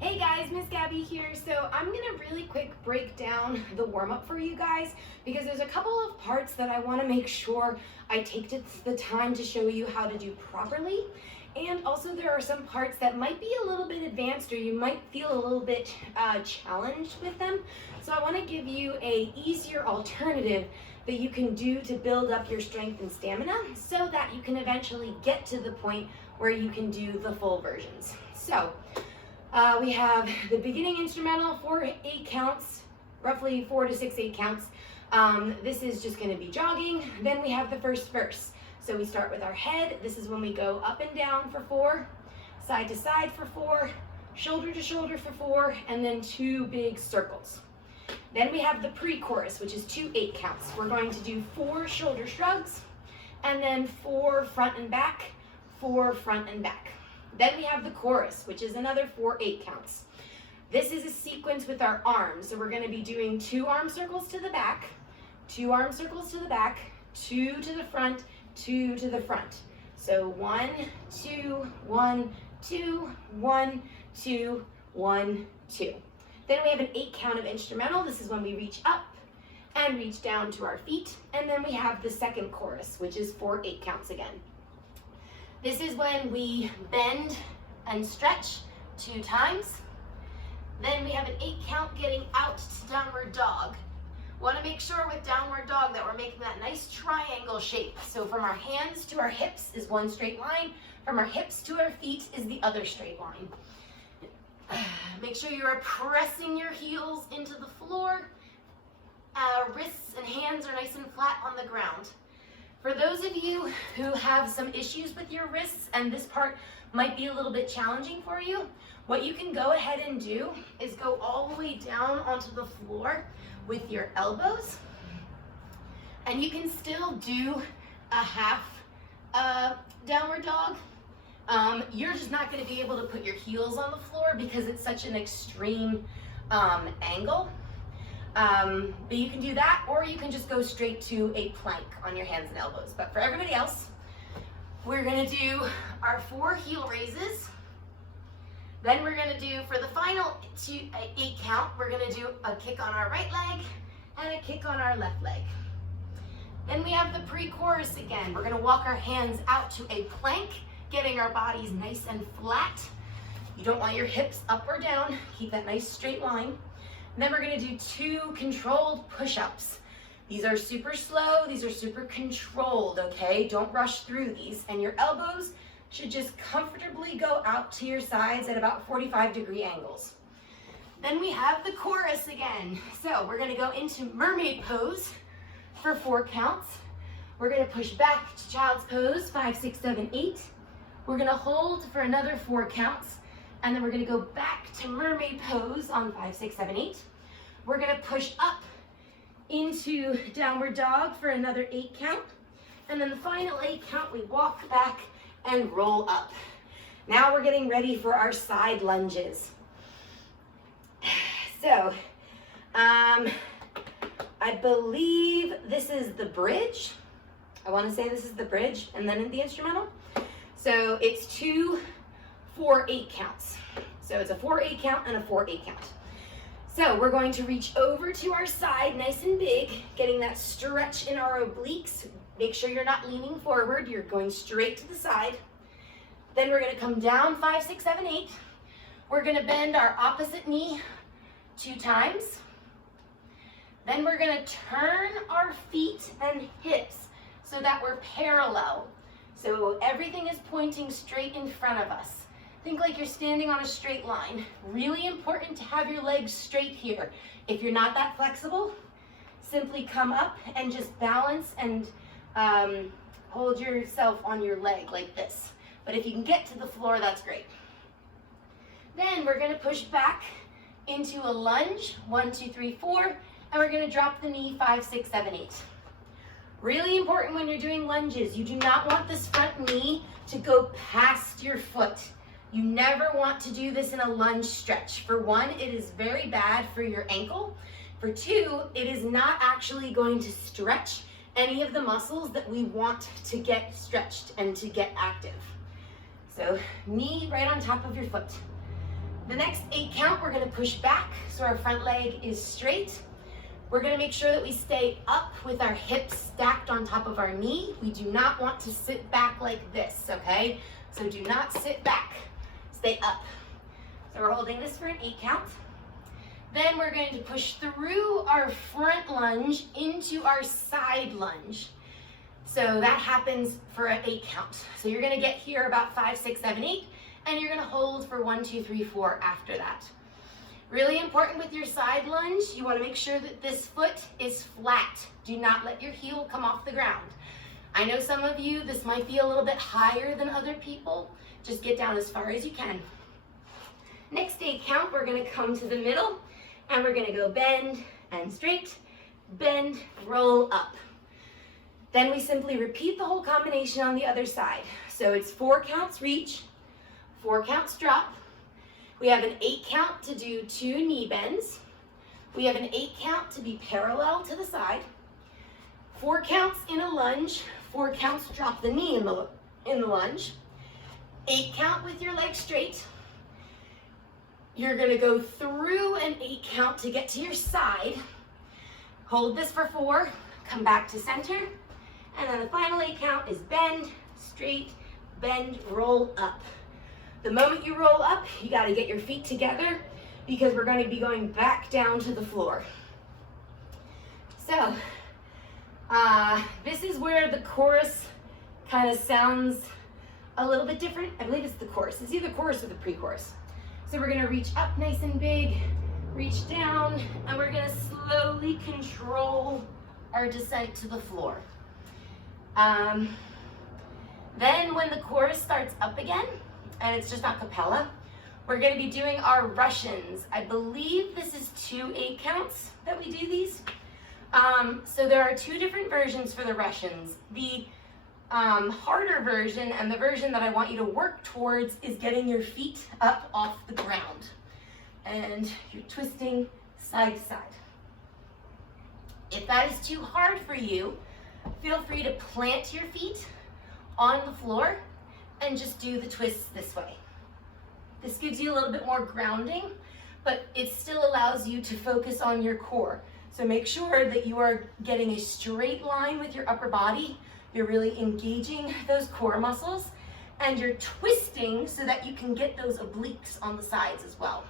Hey guys, Miss Gabby here. So I'm gonna really quick break down the warm-up for you guys because there's a couple of parts that I wanna make sure I take the time to show you how to do properly. And also there are some parts that might be a little bit advanced or you might feel a little bit challenged with them. So I wanna give you a easier alternative that you can do to build up your strength and stamina so that you can eventually get to the point where you can do the full versions. So we have the beginning instrumental, 4-8 counts, roughly 4 to 6 8 counts. This is just going to be jogging. Then we have the first verse. So we start with our head. This is when we go up and down for 4, side to side for 4, shoulder to shoulder for 4, and then 2 big circles. Then we have the pre-chorus, which is 2 8 counts. We're going to do 4 shoulder shrugs, and then 4 front and back, 4 front and back. Then we have the chorus, which is another 4 8 counts. This is a sequence with our arms. So we're going to be doing 2 arm circles to the back, 2 arm circles to the back, 2 to the front, 2 to the front. So 1, 2, 1, 2, 1, 2, 1, 2. Then we have an 8 count of instrumental. This is when we reach up and reach down to our feet. And then we have the second chorus, which is 4 8 counts again. This is when we bend and stretch 2 times. Then we have an 8 count getting out to downward dog. Want to make sure with downward dog that we're making that nice triangle shape. So from our hands to our hips is one straight line. From our hips to our feet is the other straight line. Make sure you are pressing your heels into the floor. Wrists and hands are nice and flat on the ground. For those of you who have some issues with your wrists and this part might be a little bit challenging for you, what you can go ahead and do is go all the way down onto the floor with your elbows, and you can still do a half downward dog. You're just not going to be able to put your heels on the floor because it's such an extreme angle. But you can do that, or you can just go straight to a plank on your hands and elbows. But for everybody else, we're gonna do our 4 heel raises. Then we're gonna do, for the final 8 count, we're gonna do a kick on our right leg and a kick on our left leg. Then we have the pre-chorus again. We're gonna walk our hands out to a plank, getting our bodies nice and flat. You don't want your hips up or down. Keep that nice straight line. And then we're gonna do 2 controlled push-ups. These are super slow, these are super controlled, okay? Don't rush through these. And your elbows should just comfortably go out to your sides at about 45-degree angles. Then we have the chorus again. So we're gonna go into mermaid pose for 4 counts. We're gonna push back to child's pose, 5, 6, 7, 8. We're gonna hold for another 4 counts. And then we're gonna go back to mermaid pose on 5, 6, 7, 8. We're gonna push up into downward dog for another 8 count. And then the final 8 count, we walk back and roll up. Now we're getting ready for our side lunges. So, I believe this is the bridge. I wanna say this is the bridge and then the instrumental. So it's 2 4 8 counts. So it's a 4 8 count and a 4 8 count. So we're going to reach over to our side nice and big, getting that stretch in our obliques. Make sure you're not leaning forward, you're going straight to the side. Then we're gonna come down 5, 6, 7, 8. We're gonna bend our opposite knee 2 times. Then we're gonna turn our feet and hips so that we're parallel. So everything is pointing straight in front of us. Think like you're standing on a straight line. Really important to have your legs straight here. If you're not that flexible, simply come up and just balance and hold yourself on your leg like this. But if you can get to the floor, that's great. Then we're gonna push back into a lunge, 1, 2, 3, 4, and we're gonna drop the knee, 5, 6, 7, 8. Really important when you're doing lunges, you do not want this front knee to go past your foot. You never want to do this in a lunge stretch. For 1, it is very bad for your ankle. For 2, it is not actually going to stretch any of the muscles that we want to get stretched and to get active. So knee right on top of your foot. The next 8 count, we're gonna push back so our front leg is straight. We're gonna make sure that we stay up with our hips stacked on top of our knee. We do not want to sit back like this, okay? So do not sit back, stay up. So we're holding this for an 8 count. Then we're going to push through our front lunge into our side lunge. So that happens for an 8 count. So you're gonna get here about 5, 6, 7, 8, and you're gonna hold for 1, 2, 3, 4 after that. Really important with your side lunge, you wanna make sure that this foot is flat. Do not let your heel come off the ground. I know some of you, this might be a little bit higher than other people. Just get down as far as you can. Next 8 count, we're gonna come to the middle, and we're gonna go bend and straight, bend, roll up. Then we simply repeat the whole combination on the other side. So it's 4 counts reach, 4 counts drop. We have an 8 count to do 2 knee bends. We have an 8 count to be parallel to the side. 4 counts in a lunge, 4 counts drop the knee in the lunge. 8 count with your legs straight. You're gonna go through an 8 count to get to your side. Hold this for 4, come back to center. And then the final 8 count is bend, straight, bend, roll up. The moment you roll up, you gotta get your feet together because we're gonna be going back down to the floor. So, this is where the chorus kind of sounds a little bit different. I believe it's the chorus. It's either chorus or the pre-chorus. So we're gonna reach up nice and big, reach down, and we're gonna slowly control our descent to the floor. Then when the chorus starts up again, and it's just a cappella, we're gonna be doing our Russians. I believe this is 2 8 counts that we do these. So there are 2 different versions for the Russians. The harder version and the version that I want you to work towards is getting your feet up off the ground. And you're twisting side to side. If that is too hard for you, feel free to plant your feet on the floor and just do the twists this way. This gives you a little bit more grounding, but it still allows you to focus on your core. So make sure that you are getting a straight line with your upper body. You're really engaging those core muscles, and you're twisting so that you can get those obliques on the sides as well.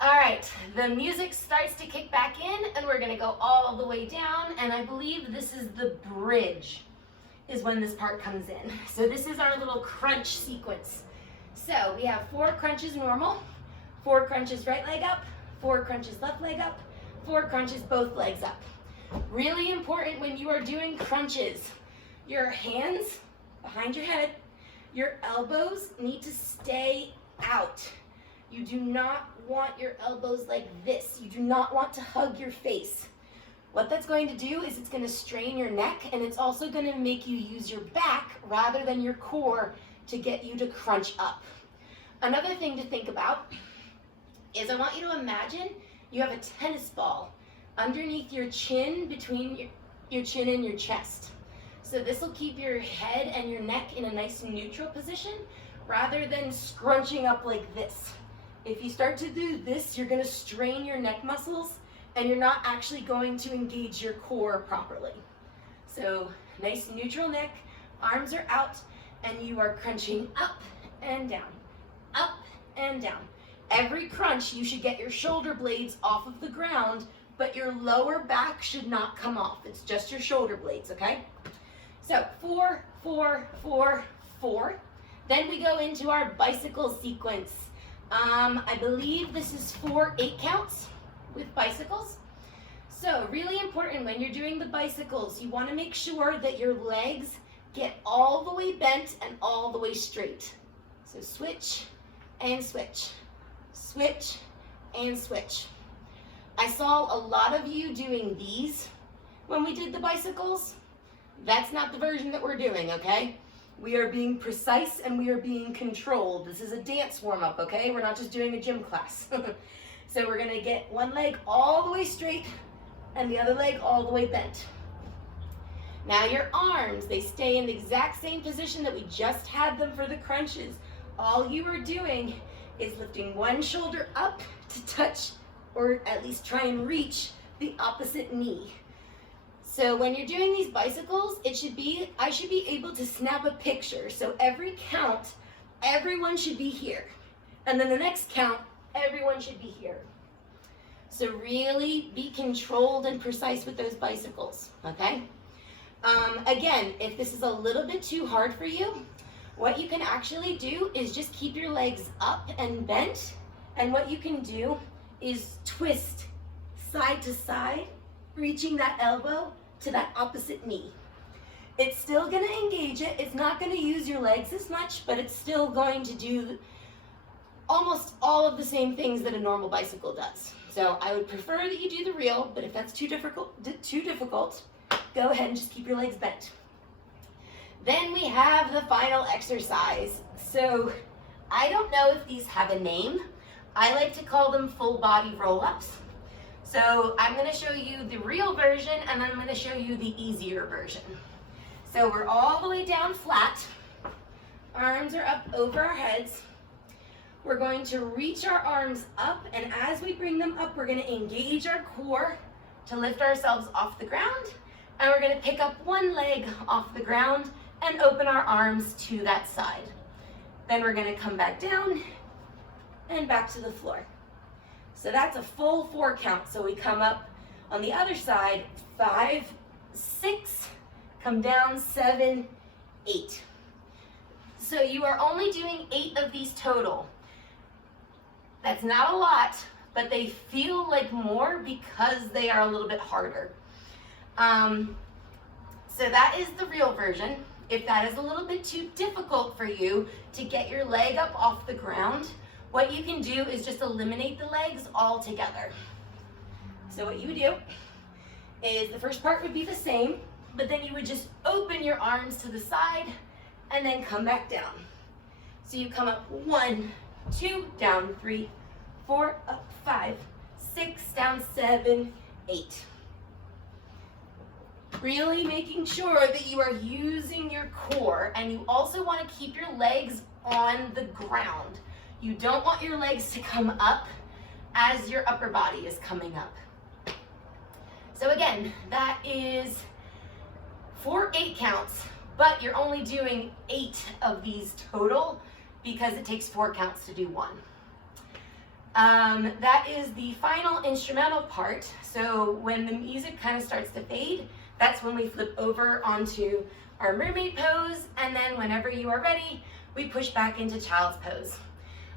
All right, the music starts to kick back in, and we're gonna go all the way down, and I believe this is the bridge, is when this part comes in. So this is our little crunch sequence. So we have 4 crunches normal, 4 crunches right leg up, 4 crunches left leg up, 4 crunches both legs up. Really important when you are doing crunches, your hands behind your head, your elbows need to stay out. You do not want your elbows like this. You do not want to hug your face. What that's going to do is it's going to strain your neck, and it's also going to make you use your back rather than your core to get you to crunch up. Another thing to think about is I want you to imagine you have a tennis ball underneath your chin, between your chin and your chest. So this will keep your head and your neck in a nice neutral position rather than scrunching up like this. If you start to do this, you're going to strain your neck muscles and you're not actually going to engage your core properly. So nice neutral neck, arms are out, and you are crunching up and down, up and down. Every crunch, you should get your shoulder blades off of the ground, but your lower back should not come off. It's just your shoulder blades, okay? So 4, 4, 4, 4. Then we go into our bicycle sequence. I believe this is 4 8 counts with bicycles. So really important when you're doing the bicycles, you want to make sure that your legs get all the way bent and all the way straight. So switch and switch, switch and switch. I saw a lot of you doing these when we did the bicycles. That's not the version that we're doing, okay? We are being precise and we are being controlled. This is a dance warm-up, okay? We're not just doing a gym class. So we're gonna get one leg all the way straight and the other leg all the way bent. Now your arms, they stay in the exact same position that we just had them for the crunches. All you are doing is lifting one shoulder up to touch, or at least try and reach, the opposite knee. So when you're doing these bicycles, I should be able to snap a picture. So every count, everyone should be here. And then the next count, everyone should be here. So really be controlled and precise with those bicycles, okay? Again, if this is a little bit too hard for you, what you can actually do is just keep your legs up and bent. And what you can do is twist side to side, reaching that elbow to that opposite knee. It's still gonna engage it. It's not gonna use your legs as much, but it's still going to do almost all of the same things that a normal bicycle does. So I would prefer that you do the reel, but if that's too difficult, go ahead and just keep your legs bent. Then we have the final exercise. So I don't know if these have a name. I like to call them full body roll-ups. So I'm gonna show you the real version, and then I'm gonna show you the easier version. So we're all the way down flat. Arms are up over our heads. We're going to reach our arms up, and as we bring them up, we're gonna engage our core to lift ourselves off the ground, and we're gonna pick up one leg off the ground and open our arms to that side. Then we're gonna come back down and back to the floor. So that's a full 4 count. So we come up on the other side, 5, 6, come down, 7, 8. So you are only doing 8 of these total. That's not a lot, but they feel like more because they are a little bit harder. So that is the real version. If that is a little bit too difficult for you to get your leg up off the ground, what you can do is just eliminate the legs altogether. So what you would do is the first part would be the same, but then you would just open your arms to the side and then come back down. So you come up 1, 2, down 3, 4, up 5, 6, down 7, 8. Really making sure that you are using your core, and you also want to keep your legs on the ground. You don't want your legs to come up as your upper body is coming up. So again, that is 4 8 counts, but you're only doing 8 of these total because it takes 4 counts to do 1. That is the final instrumental part. So when the music kind of starts to fade, that's when we flip over onto our mermaid pose, and then whenever you are ready, we push back into child's pose.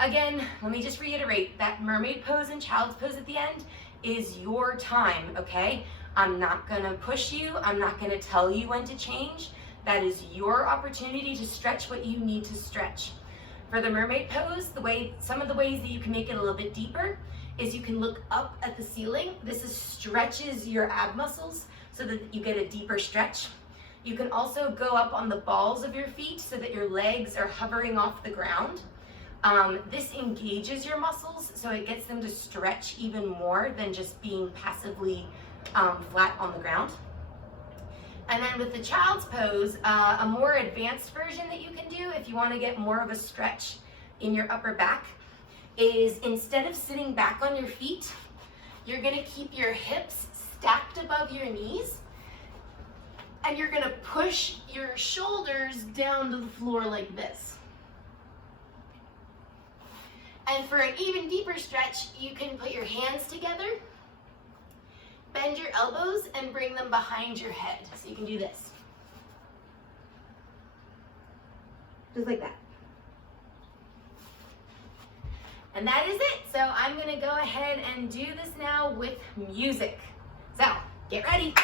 Again, let me just reiterate that mermaid pose and child's pose at the end is your time, okay? I'm not gonna push you. I'm not gonna tell you when to change. That is your opportunity to stretch what you need to stretch. For the mermaid pose, some of the ways that you can make it a little bit deeper is you can look up at the ceiling. This stretches your ab muscles so that you get a deeper stretch. You can also go up on the balls of your feet so that your legs are hovering off the ground. This engages your muscles, so it gets them to stretch even more than just being passively flat on the ground. And then with the child's pose, a more advanced version that you can do if you want to get more of a stretch in your upper back is, instead of sitting back on your feet, you're going to keep your hips stacked above your knees, and you're going to push your shoulders down to the floor like this. And for an even deeper stretch, you can put your hands together, bend your elbows, and bring them behind your head. So you can do this. Just like that. And that is it. So I'm going to go ahead and do this now with music. So get ready.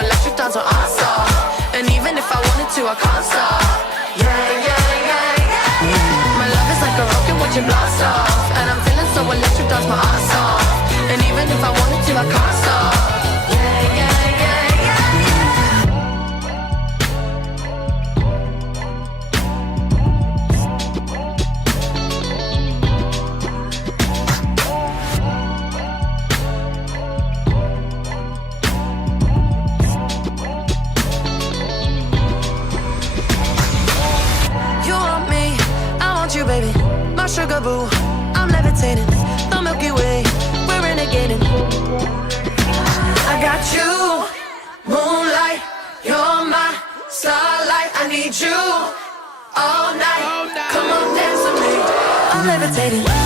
electric dance on our song. And even if I wanted to, I can't stop. Yeah, yeah, yeah, yeah. My love is like a rocket watching blast off. And I'm feeling so electric, dance my ass off. And even if I wanted to, I can't stop. Yeah, yeah, yeah, yeah. You want me, I want you, baby. My sugar boo, I'm levitating. The Milky Way, we're renegading. I got you, moonlight, you're my starlight. I need you all night. Come on, dance with me. I'm levitating.